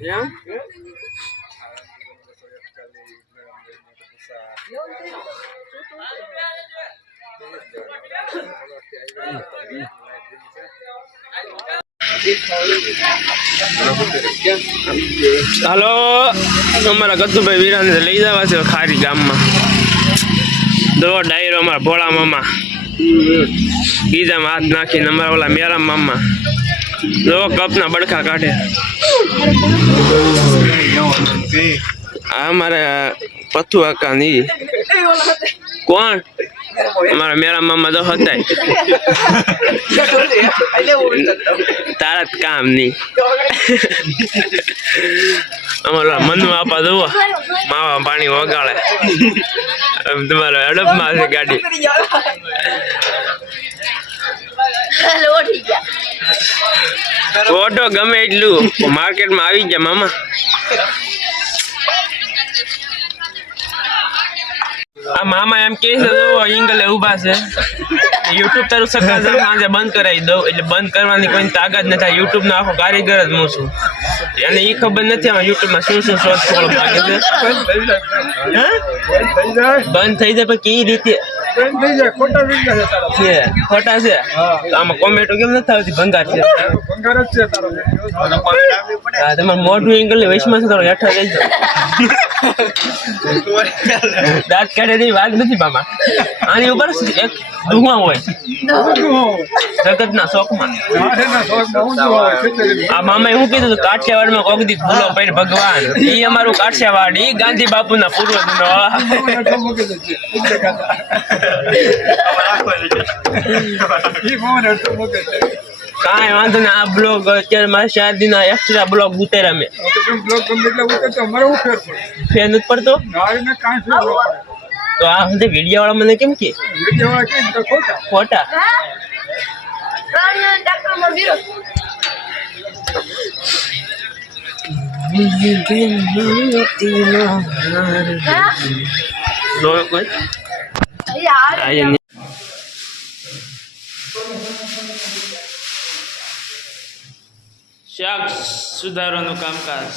Ya? Halo, અમારા ગતુભાઈ વીરાને લઈ જવા છે ખારી ગામમાં. દો ડાયરો અમારા ભોળા મામા ગીજામાં હાથ નાખીને અમારા ઓલા મેરા મામા દો કપના બડખા કાઢે. આ અમારે પથુ આકા ની કોણ અમારા મેરા મામા તો હતા તારા જ કામ નહીં. અમારા મનુ આપા દો માવા પાણી વગાડે તમારે હડપમાં છે ગાડી. ઓટો ગમે એટલું માર્કેટમાં આવી ગયા મામા. આ મામા એમ કે છે ઇંગલે ઉભા છે યુટ્યુબ તારું સકા સાંજે બંધ કરાવી દઉં એટલે બંધ કરવાની કોઈ તાકાત નથી. યુટ્યુબ નો આખો કારીગર જ હું છું. એને એ ખબર નથી યુટ્યુબ માં શું શું શોધ ખોળ લાગે છે. બંધ થઈ જાય પણ કેવી રીતે ખોટા છે આમાં કોમેન્ટો કેમ નથી આવતી? ભંગાર છે. હા તમારે મોઢું એંગલ ની વૈશમાં છે તારો હેઠળ જઈ જાવ. દાંત કાઢે ની વાત નથી મામા. આની ઉપર એક દુહા હોય જગત ના શોખમાં. આ મામા એવું કીધું હતું કાઠિયાવાડ માં કોક દી ભૂલો પડી ભગવાન. એ અમારું કાઠિયાવાડ ઈ ગાંધી બાપુ ના પૂર્વજ નો. કાંઈ વાંધો ને. આ બ્લોગ અત્યારે મારે 4 દિન એક્સ્ટ્રા બ્લોગ ઉતાર્યા મેં. ફેર નથી પડતો તો આ બધે વિડીયો વાળા મને કેમ કે ખોટા શાક સુધારવાનું કામકાજ.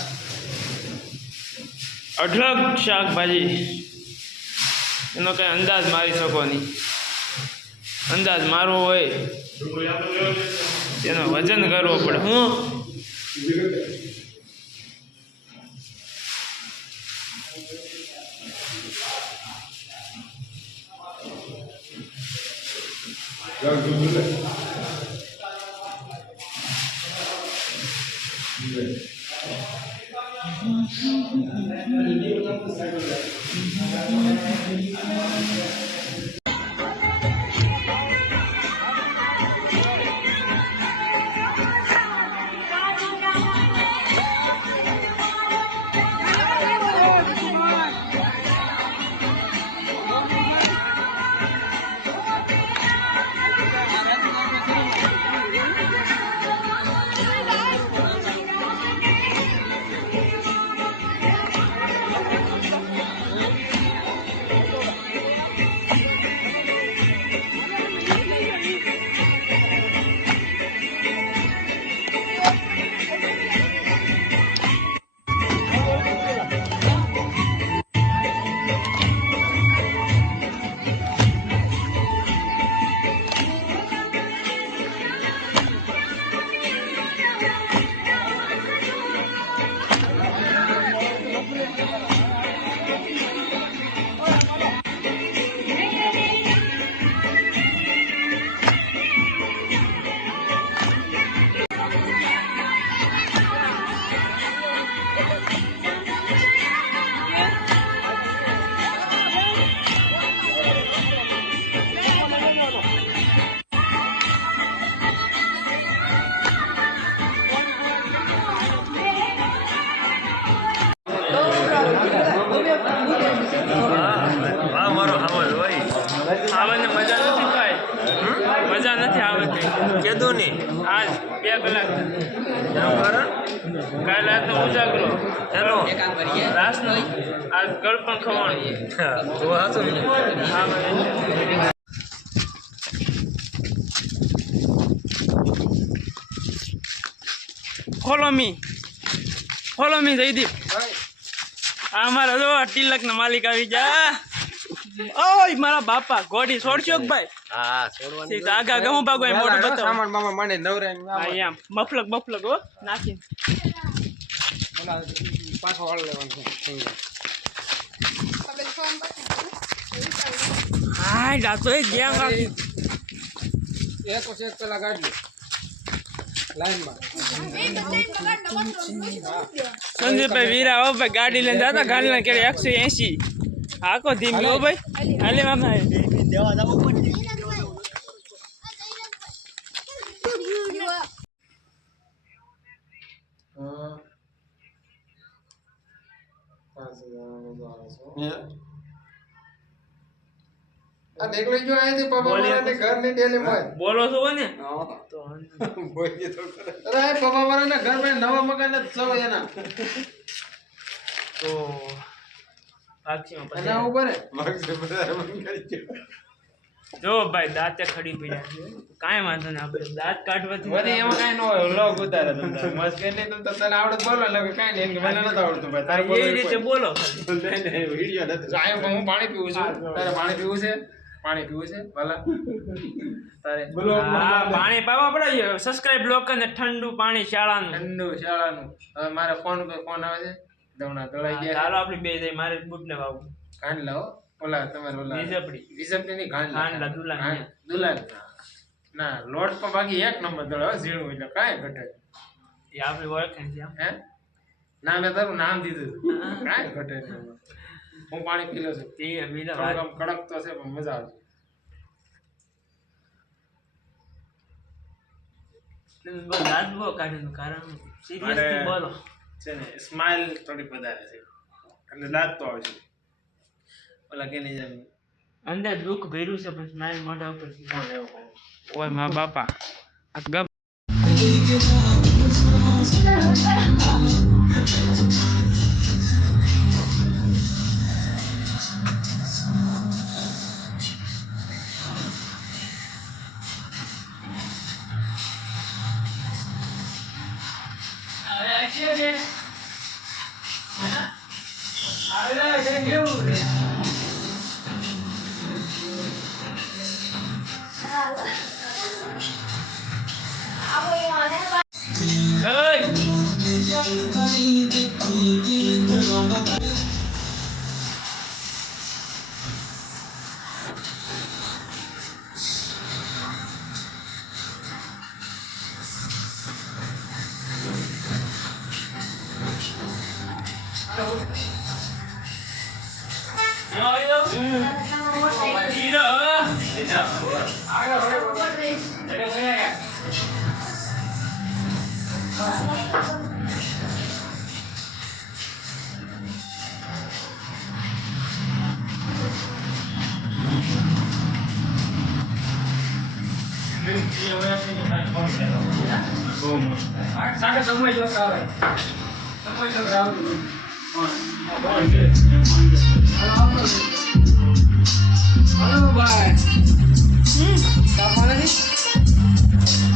અઢળક શાકભાજી એનો કઈ અંદાજ મારી શકો નહીં. અંદાજ મારવો હોય એનો વજન કરવો પડે. હું આવવાની મજા નથી કાંઈ. મજા નથી આવતી. કીધું નહીં આજ 2 કલાક કાલે રાતનો ઉજાગરો હેલો રાસનો આજ ગળપણ ખવાનું. ફોલો મી જયદીપ આ મારા જો તિલક ના માલિક આવી જા ઓય મારા બાપા ગોડી છોડશો કે ભાઈ હા છોડવાની આગા ગમું ભાગો એ મોટું બતાવો સામાન મામા મને નવરાઈ અહીંયા મફલક હો નાખી પાછો વાળ લેવાનું હા જાતો એ ગેમ રાખી એક પેલા ગાડી લાઈનમાં સંજયભાઈ વીરા હો ભાઈ ગાડી લઈને જતા ગાડી લઈને કેડે 180 આખો ધીમી હો ભાઈ હાલે મામા દેવા જવું પડે આ દેખ લઈ જો આયથી પાપા મારાને ઘર ની ડેલી મોય બોલો છો ને તો બોલી તો અરે પાપા મારાના ઘર માં નવા મકાન જ છો એના તો પાછીમાં પછી એના ઉપર મગજ બધા મન કરી જો ભાઈ દાંતે ખડી પડ્યા છે કાંઈ વાંધો નહીં આપણે દાંત કાઢવાથી વળી એમાં કાંઈ ન હોય લોગ ઉતારે તમને મસ્ત એટલે તો તને આવડત બોલો એટલે કાંઈ નહીં મને નથી આવડતું ભાઈ તારે એ રીતે બોલો વિડિયો નથી આયો હું પાણી પીવું છું તારે પાણી પીવું છે ભલા તારે હા પાણી પાવા પડે સબસ્ક્રાઇબ લોકો ને ઠંડુ પાણી શાળાનું હવે મારે ફોન આવે છે દવણા દળાઈ ગયા ચાલો આપણી બે દે મારે બુટ ને વાવું કાંડ લાવો ઓલા તમારે ઓલા વિઝપડી ની ખાંડલા દુલાન ના લોટ પર બાકી એક નંબર દળાવ ઝીણું એટલે કાંઈ ઘટે એ આપણી ઓળખે છે હે ના મેં તારું નામ દીધું કાંઈ ઘટે નહીં હું પાણી પી લઉં છું આમ કડક તો છે પણ મજા આવશે દાંત બહુ કાઢ્યું કારણ સિરિયસલી બોલો છે ને સ્માઈલ થોડીક વધારે છે એટલે દાંત તો આવશે ઓલા કે નહીં જામી અંદર દુઃખ ભર્યું છે પણ સ્માઈલ મોઢા ઉપર ઓય મા બાપા આ ગપ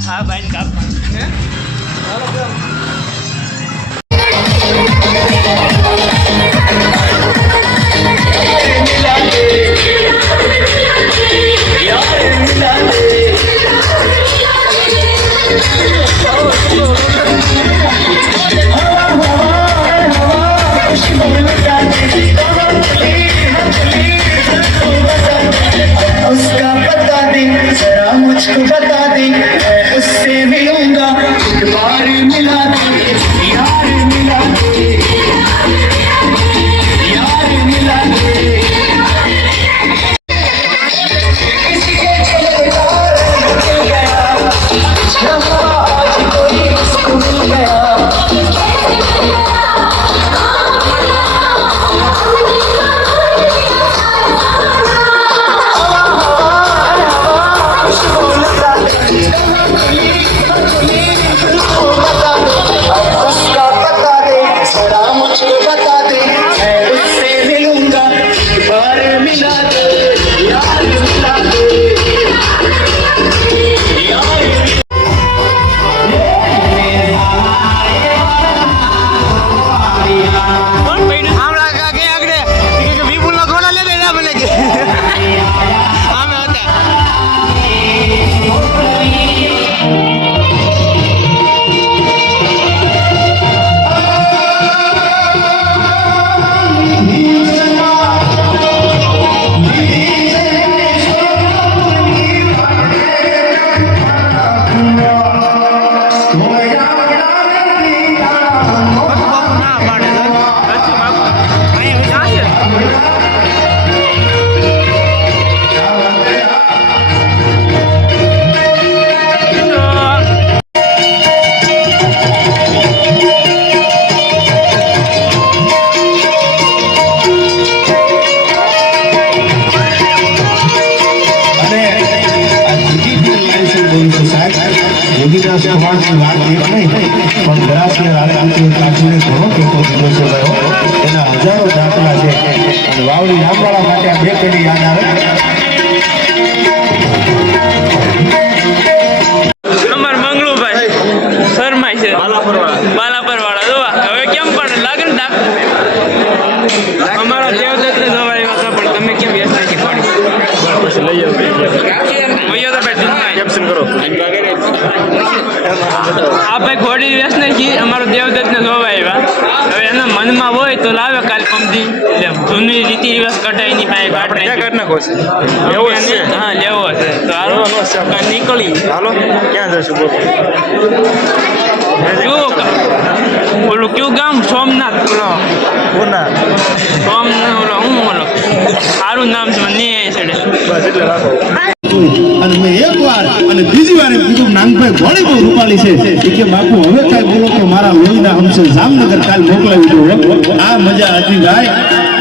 હા ભાઈ उसका बता दे जरा मुझको बता दे मैं उससे मिलूंगा एक बार मिला दे यार मिला दे यार मिला दे किसी के चलते गया आज कोई उसको मिल गया ખવાડની વાત એક નહીં પણ ગ્રાસિયા રાજપૂતે કાચીને ઘણો ટેકો દીધો છે ભાઈઓ એના હજારો દાખલા છે અને વાવડી નામવાળા માટે આ બે પેઢી યાદ આવે અમાર મંગળુભાઈ શર્માય છે બાલાપર વાળા જોવા હવે કેમ પણ લાગે ને ડાક અમારા દેવદત્ત ને જોવા આવ્યા હતા પણ તમે કેમ વ્યસ્ત નથી પડી પછી લઈ આવો ભૈયો તો ભાઈ દૂધમાં કેપ્શન કરો આ ભાઈ ઘોડી વ્યસ્ત નથી અમારો દેવદત્ત ને જોવા આવ્યા હવે એના મનમાં હોય તો લાવે કાલ પમદી એટલે જૂની રીતિ રિવાજ કઢાઈ ની પાસે કાઢ નાખો છે લેવો છે હા લેવો છે તો હાલો નીકળી હાલો ક્યાં જશું બોલો ઓલું કયું ગામ સોમનાથ ઓલો સોમનાથ ઓલો હું ઓલો સારું નામ છે મને નહીં છેડે બસ એટલે રાખો અને મેં એક વાર અને બીજી વાર એમ કીધું નાનભાઈ ઘણી બહુ રૂપાળી છે એ કે બાપુ હવે કાંઈ બોલો કે મારા લોહીના અંશે જામનગર કાલ મોકલાવી દો આ મજા હતી ભાઈ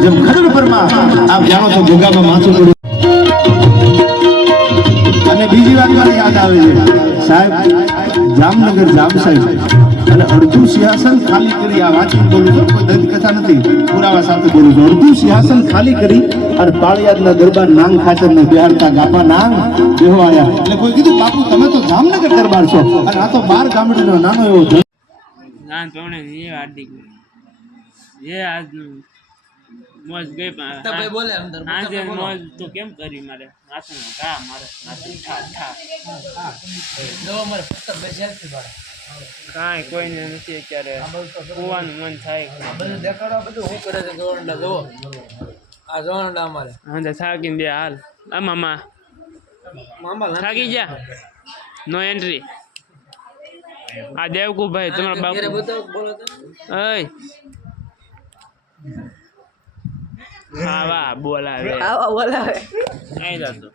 જેમ ખરડપરમાં આપ જાણો છો ભોગામાં માથું પડ્યું અને બીજી વાત મને યાદ આવે છે સાહેબ જામનગર જામ સાહેબ અને અડધું સિંહાસન ખાલી કરી આ વાંચી બોલું છું કોઈ દંત કથા નથી પુરાવા સાથે બોલું છું અડધું સિંહાસન ખાલી કરી અને પાળિયાદના દરબાર નાંગ ખાચરને બિહારતા ગાપા નાંગ બેહો આયા એટલે કોઈ કીધું બાપુ તમે તો જામનગર દરબાર છો અને આ તો 12 ગામડીનો નાનો એવો ના તો એ હાર્દિક ये आज મોજ ગઈ ભાઈ બોલે અંદર આજે મોજ તો કેમ કરી મારે નાચન કા મારે નાચન ઠા ઠા જો મારે ફક્ત બે સેલ્ફી પાડે કાઈ કોઈને નથી અત્યારે કુવાનું મન થાય બધું દેખાડો બધું હું કરે છે ગવંડા જો આ ગવંડા અમારે હા થાકીને બે હાલ આ મામા થાકી જા નો એન્ટ્રી આ દેવકુ ભાઈ તમારા બાપુ બોલો તો ઓય હા વાહ બોલાવે આવા બોલાવે નહીં જતો